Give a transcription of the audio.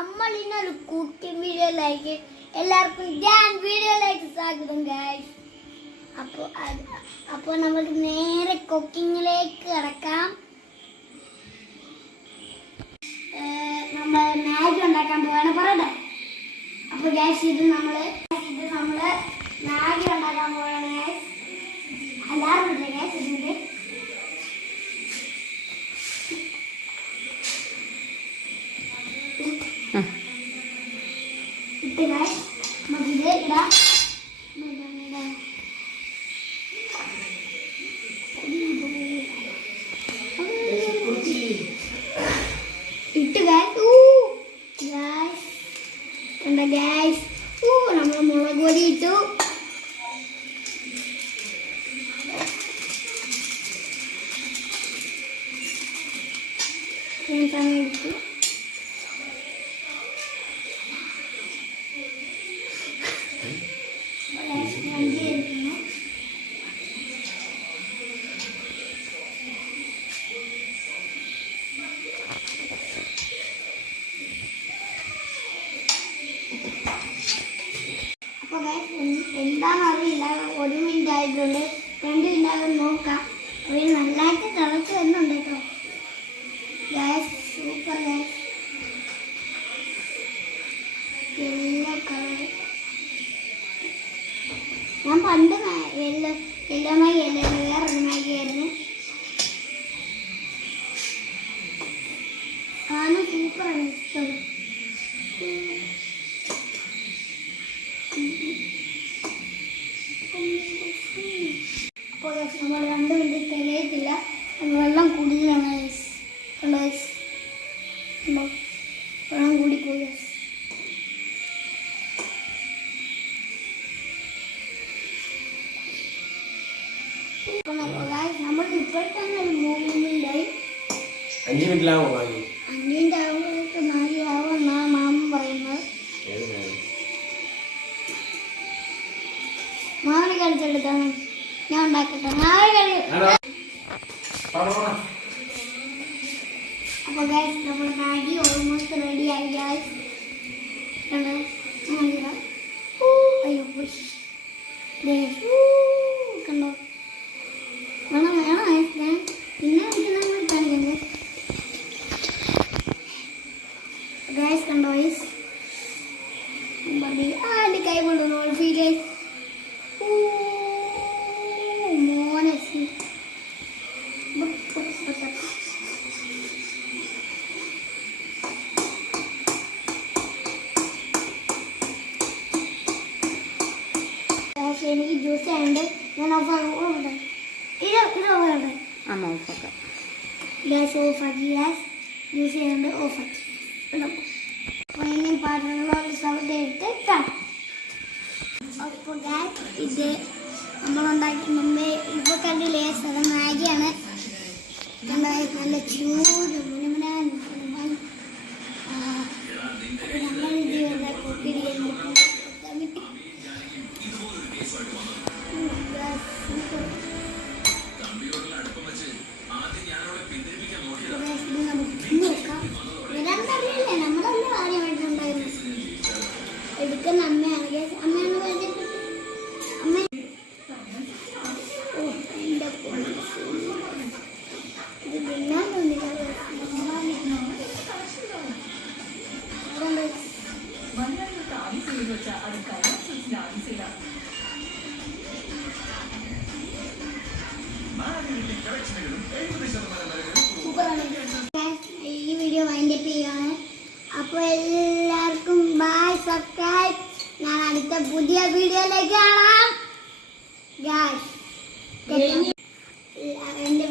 നമ്മൾ ഇന്നൊരു കുക്കിംഗ് വീഡിയോയിലേക്ക് എല്ലാവർക്കും ഞാൻ വീഡിയോയിലേക്ക് സ്വാഗതം ഗൈസ്. അപ്പോൾ നമുക്ക് നേരെ കുക്കിങ്ങിലേക്ക് കടക്കാം. നമ്മൾ മാഗി ഉണ്ടാക്കാൻ പോവാണ് പറയട്ടെ. അപ്പോൾ ഗൈസ് ഇത് നമ്മൾ മാഗി ഉണ്ടാക്കാൻ പോവാണ് ഗൈസ്. എല്ലാവരും ഇല്ലേ ഗൈസ് ഇതിൻ്റെ നമ്മൾ മുളക് പൊടി ഇട്ടു. എടുത്തു എന്താണെന്നറിയില്ല. 1 മിനിറ്റ് ആയിട്ടുണ്ട്, 2 മിനിറ്റ് ആകും നോക്കാം. അവർ നല്ലതായിട്ട് തിളച്ച് വരുന്നുണ്ട് കേട്ടോ ഗ്യാസ്. സൂപ്പർ ഗ്യാസ്, എല്ലാ കളർ. ഞാൻ പണ്ട് യെല്ലോ മാഗി അല്ലായിരുന്നു, വേറൊരു മാഗി ആയിരുന്നു. കാണാൻ സൂപ്പറാണ്, ഇഷ്ടം. അപ്പോൾ നമ്മൾ 2 മിനിറ്റ് തികയത്തില്ല, വെള്ളം കൂടുതലാണ്. വെള്ളം കൂടിപ്പോയി. നമ്മൾ ഇപ്പോൾ തന്നെ ഒരു 3 മിനിറ്റായി. 5 മിനിറ്റിലാവും 5 മിനിറ്റ് ആകുമ്പോഴേക്ക് മാഗി ആവുമെന്നാണ് മാമൻ പറയുന്നത്. മാമനെ കളിച്ചെടുത്താണ് ഞാൻ ഉണ്ടാക്കട്ടെ. അപ്പോൾ ഗൈസ് നമ്മൾ മാഗി ഓൾമോസ്റ്റ് റെഡി ആയി ഗൈസ്. കണ്ടോ അയ്യോ കണ്ടോ വേണം വേണം ഞാൻ പിന്നെ കാണിക്കണ്ടേ ഗൈസ്. കണ്ടോ ഗൈസ് എൻ്റെ കൈ കൊണ്ടുവന്നു ഓൾഫി ഗൈസ്. മോനെ എനിക്ക് ജ്യൂസ് ആയതുകൊണ്ട് ഞാൻ ഓഫാക്കട്ടെ. ഇത് ഓഫാക്കട്ടെ. ഓഫാക്കാം. ഗ്യാസ് ഓഫാക്കി. ഗ്യാസ് ജ്യൂസ് ചെയ്യാണ്ട് ഓഫാക്കി. അപ്പോൾ ഇനി പാത്രങ്ങളോട് സൗണ്ട് എടുത്ത് കാണാം. അപ്പോൾ ഗ്യാസ് ഇത് നമ്മളുണ്ടാക്കി മുമ്പേ ഇപ്പോൾ കണ്ടില്ലേ, സ്ഥലം മാഗിയാണ്. നല്ല ചൂട് മുനമുനാൻ നമ്മളിത് വല്ല കുപ്പിടിക്കാൻ വരാന്നറിയില്ലേ, നമ്മളല്ല കാര്യമായിട്ടുണ്ടായിരുന്നു. എടുക്കുന്ന അമ്മയാണ് ഗ്യാസ്. അമ്മയാണ് പറഞ്ഞിട്ട് അമ്മ ഇത് തിന്നാൻ തോന്നില്ല. ഈ വീഡിയോ വൈൻഡപ്പ് ചെയ്യുകയാണ്. അപ്പോൾ എല്ലാവർക്കും ബൈ, സബ്സ്ക്രൈബ്. ഞാൻ അടുത്ത പുതിയ വീഡിയോയിലേക്ക് കാണാം ഗൈസ്. എൻ്റെ